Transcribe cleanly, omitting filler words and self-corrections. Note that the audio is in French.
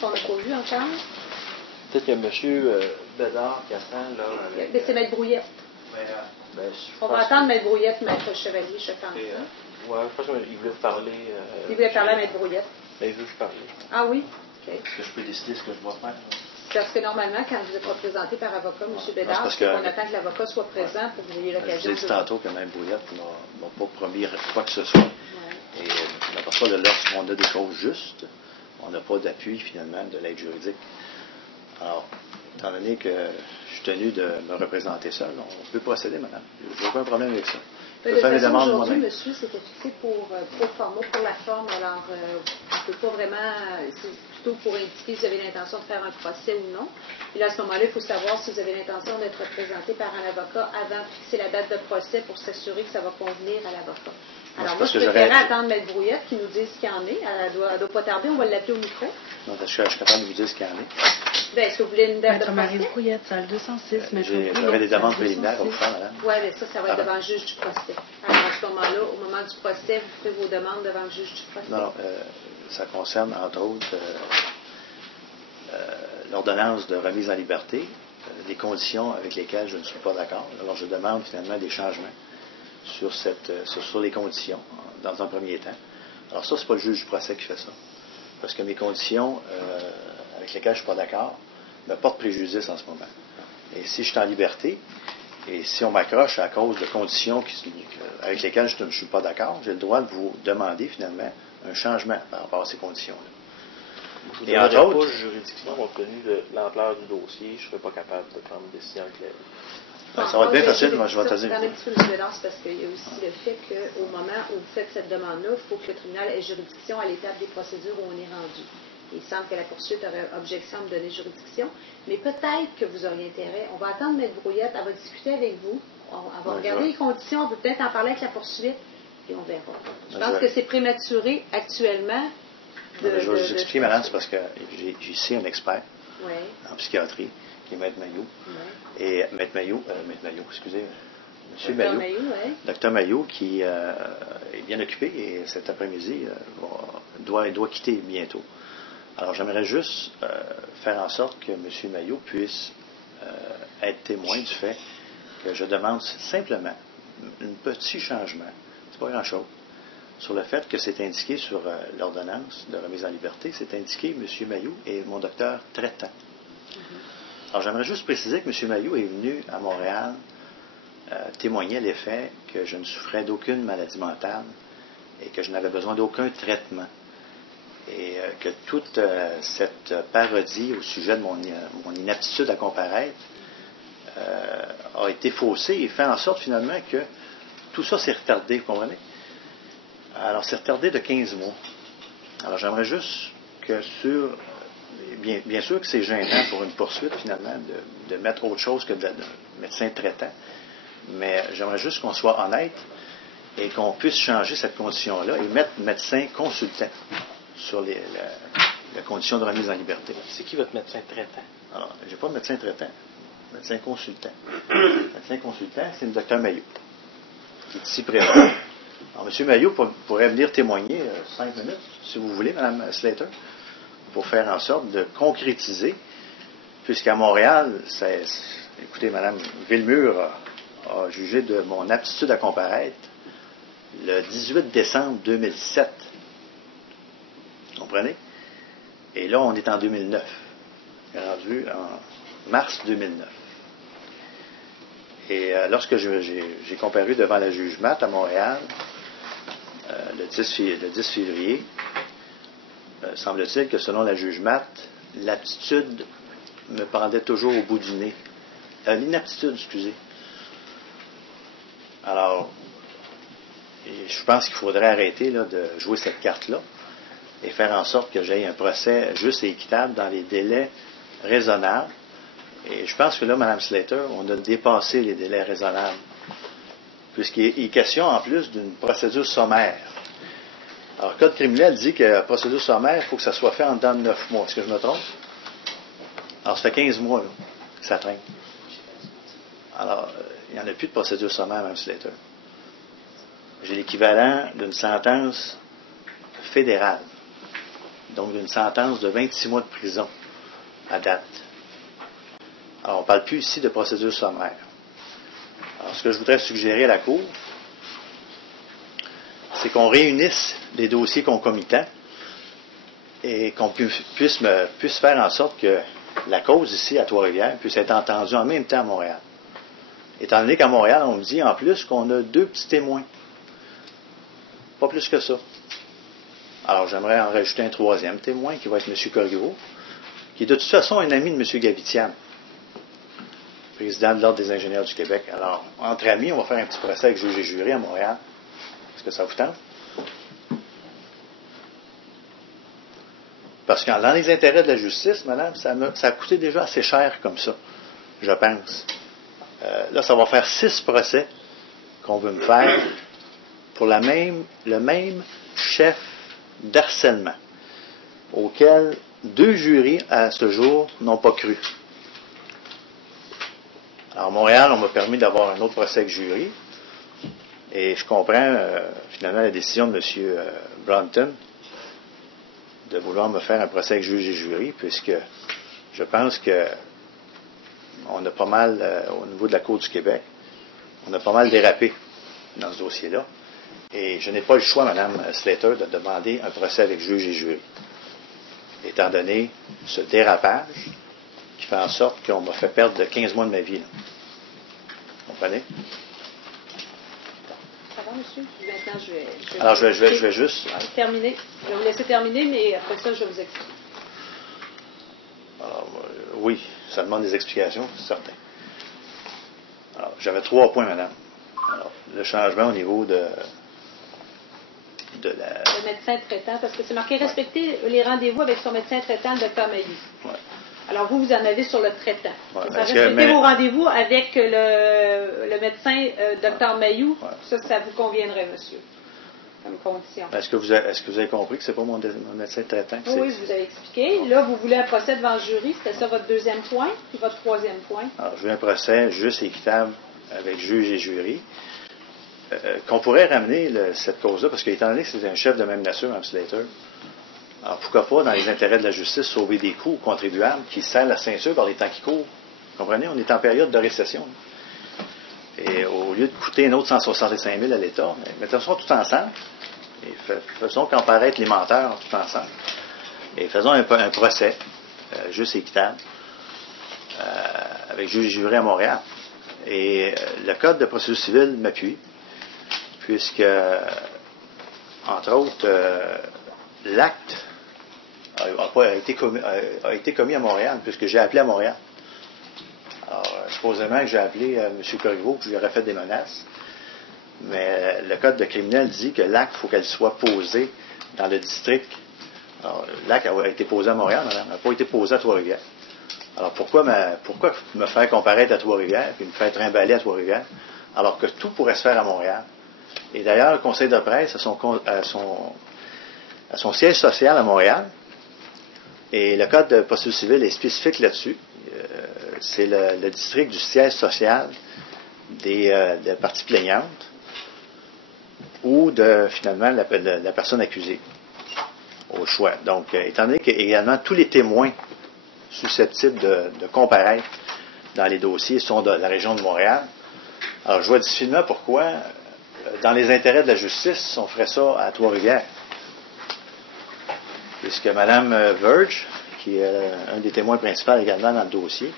qu'on n'a pas vu encore. Peut-être que M. Bédard qui attend, là. Avec, Mais c'est Maître Brouillette. On va attendre Maître Brouillette, Maître Chevalier, je pense. Oui, je pense qu'il voulait vous parler. Il voulait parler à Maître Brouillette. Il veut vous parler. Ah oui? OK. Est-ce que je peux décider ce que je dois faire? Parce que normalement, quand vous êtes représenté par avocat, M. Bédard, on attend que l'avocat soit présent pour que vous ayez l'occasion de... Je vous ai dit tantôt que Mme Brouillette m'a pas promis quoi que ce soit. Et d'après ça, lorsqu'on a des causes justes, on n'a pas d'appui, finalement, de l'aide juridique. Alors, étant donné que je suis tenu de me représenter seul, on peut procéder, madame. Je n'ai aucun problème avec ça. De toute façon, aujourd'hui, monsieur, c'était fixé pour format, pour la forme. Alors, on ne peut pas vraiment... C'est plutôt pour indiquer si vous avez l'intention de faire un procès ou non. Et là, à ce moment-là, il faut savoir si vous avez l'intention d'être représenté par un avocat avant de fixer la date de procès pour s'assurer que ça va convenir à l'avocat. Alors, moi, je préférais attendre Maître Brouillette qui nous dise ce qu'il y en est. Elle ne doit pas tarder, on va l'appeler au micro. Non, parce que je suis capable de vous dire ce qu'il y en est. Bien, est-ce que vous voulez une date de procès? Marie Brouillette, salle 206. J'aurais des demandes préliminaires au fond, madame. Oui, mais ça va être devant le juge du procès. Alors, à ce moment-là, au moment du procès, vous ferez vos demandes devant le juge du procès. Non, ça concerne, entre autres, l'ordonnance de remise en liberté, des conditions avec lesquelles je ne suis pas d'accord. Alors, je demande finalement des changements sur les conditions, dans un premier temps. Alors ça, c'est pas le juge du procès qui fait ça. Parce que mes conditions avec lesquelles je ne suis pas d'accord me portent préjudice en ce moment. Et si je suis en liberté, et si on m'accroche à cause de conditions avec lesquelles je ne suis pas d'accord, j'ai le droit de vous demander finalement un changement par rapport à ces conditions-là. Et entre autres, les juridictions ont connu l'ampleur du dossier, je ne serais pas capable de prendre une décision claire. Ça va être bien facile, moi je vais te dire. Quand même, c'est une violence parce qu'il y a aussi le fait qu'au moment où vous faites cette demande-là, il faut que le tribunal ait juridiction à l'étape des procédures où on est rendu. Il semble que la poursuite aurait objection à me donner juridiction, mais peut-être que vous auriez intérêt. On va attendre Maître Brouillette, elle va discuter avec vous, elle va regarder les conditions, on peut peut-être en parler avec la poursuite, et on verra. Je pense que c'est prématuré actuellement. Je vais vous expliquer, madame, c'est parce que j'ai ici un expert en psychiatrie, qui est Maître Mailloux. Et Maître Mailloux, excusez, M. Mailloux, Dr Mailloux, qui est bien occupé et cet après-midi doit quitter bientôt. Alors j'aimerais juste faire en sorte que M. Mailloux puisse être témoin du fait que je demande simplement un petit changement, c'est pas grand-chose, sur le fait que c'est indiqué sur l'ordonnance de remise en liberté, c'est indiqué M. Mailloux est mon docteur traitant. Alors, j'aimerais juste préciser que M. Mailloux est venu à Montréal témoigner l'effet que je ne souffrais d'aucune maladie mentale et que je n'avais besoin d'aucun traitement. Et que toute cette parodie au sujet de mon inaptitude à comparaître a été faussée et fait en sorte finalement que tout ça s'est retardé, vous comprenez? Alors, c'est retardé de 15 mois. Alors, j'aimerais juste que bien sûr que c'est gênant pour une poursuite, finalement, de mettre autre chose que de médecin traitant, mais j'aimerais juste qu'on soit honnête et qu'on puisse changer cette condition-là et mettre médecin consultant sur la condition de remise en liberté. C'est qui votre médecin traitant? Alors, je n'ai pas de médecin traitant, médecin consultant. Médecin consultant, c'est le docteur Mailloux, qui est ici présent. Alors, M. Mailloux pourrait venir témoigner 5 minutes, si vous voulez, Mme Slater, pour faire en sorte de concrétiser, puisqu'à Montréal, écoutez, Mme Villemur a jugé de mon aptitude à comparaître le 18 décembre 2007. Vous comprenez? Et là, on est en 2009. On est rendu en mars 2009. Et lorsque j'ai comparu devant la juge Matt à Montréal, le 10 février, semble-t-il que selon la juge Matt, l'aptitude me pendait toujours au bout du nez. L'inaptitude, excusez. Alors, je pense qu'il faudrait arrêter là, de jouer cette carte-là et faire en sorte que j'aie un procès juste et équitable dans les délais raisonnables. Et je pense que là, Mme Slater, on a dépassé les délais raisonnables, puisqu'il est question en plus d'une procédure sommaire. Alors, le Code criminel dit que la procédure sommaire, il faut que ça soit fait en dedans de 9 mois. Est-ce que je me trompe? Alors, ça fait 15 mois là, que ça traîne. Alors, il n'y en a plus de procédure sommaire, Mme Slater. J'ai l'équivalent d'une sentence fédérale. donc d'une sentence de 26 mois de prison à date. Alors, on ne parle plus ici de procédure sommaire. Alors, ce que je voudrais suggérer à la Cour, c'est qu'on réunisse les dossiers concomitants et qu'on puisse faire en sorte que la cause ici, à Trois-Rivières, puisse être entendue en même temps à Montréal. Étant donné qu'à Montréal, on me dit en plus qu'on a 2 petits témoins. Pas plus que ça. Alors, j'aimerais en rajouter un 3e témoin, qui va être M. Corriveau, qui est de toute façon un ami de M. Gavitian, président de l'Ordre des ingénieurs du Québec. Alors, entre amis, on va faire un petit procès avec juge et jury à Montréal. Est-ce que ça vous tente? Parce que dans les intérêts de la justice, madame, ça a coûté déjà assez cher comme ça, je pense. Là, ça va faire 6 procès qu'on veut me faire pour le même chef d'harcèlement, auquel 2 jurys, à ce jour, n'ont pas cru. Alors, à Montréal, on m'a permis d'avoir un autre procès avec jury, et je comprends finalement la décision de M. Brunton de vouloir me faire un procès avec juge et jury, puisque je pense que on a pas mal, au niveau de la Cour du Québec, on a pas mal dérapé dans ce dossier-là. Et je n'ai pas le choix, Mme Slater, de demander un procès avec juge et jury, étant donné ce dérapage qui fait en sorte qu'on m'a fait perdre de 15 mois de ma vie. Là. Vous comprenez? Ça va, monsieur? Maintenant, je vais Alors, je vais juste terminer. Je vais vous laisser terminer, mais après ça, je vous explique. Alors, oui, ça demande des explications, c'est certain. Alors, j'avais 3 points, madame. Alors, le changement au niveau de la... Le médecin traitant, parce que c'est marqué respecter les rendez-vous avec son médecin traitant, le Dr. Mayou. Ouais. Alors, vous en avez sur le traitant. Ouais, respecter vos rendez-vous avec le médecin Dr. Mayou, ouais. Ça vous conviendrait, monsieur, comme condition. Est-ce que vous avez compris que ce n'est pas mon médecin traitant? Oui, vous avez expliqué. Là, vous voulez un procès devant le jury. C'était ça votre 2e point, puis votre 3e point. Alors, je veux un procès juste et équitable avec juge et jury. Qu'on pourrait ramener cette cause-là, parce qu'étant donné que c'est un chef de même nature, Mme Slater, alors pourquoi pas, dans les intérêts de la justice, sauver des coûts aux contribuables qui serrent la ceinture par les temps qui courent. Vous comprenez? On est en période de récession. Et au lieu de coûter un autre 165 000 à l'État, mettons ça tout ensemble et faisons comparaître les menteurs tout ensemble. Et faisons un procès juste et équitable avec juge et jury à Montréal. Et le Code de procédure civile m'appuie, puisque, entre autres, l'acte a été commis à Montréal, puisque j'ai appelé à Montréal. Alors, supposément que j'ai appelé M. Corriveau, que je lui aurais fait des menaces, mais le Code de criminel dit que l'acte, il faut qu'elle soit posée dans le district. Alors, l'acte a été posé à Montréal, madame, n'a pas été posé à Trois-Rivières. Alors, pourquoi me faire comparaître à Trois-Rivières, puis me faire trimballer à Trois-Rivières, alors que tout pourrait se faire à Montréal? Et d'ailleurs, le conseil de presse à son siège social à Montréal, et le Code de procédure civile est spécifique là-dessus. C'est le district du siège social des parties plaignantes ou finalement la personne accusée, au choix. Donc, étant donné qu'également tous les témoins susceptibles de comparaître dans les dossiers sont de la région de Montréal, alors je vois difficilement pourquoi, dans les intérêts de la justice, on ferait ça à Trois-Rivières. Puisque Mme Verge, qui est un des témoins principaux également dans le dossier,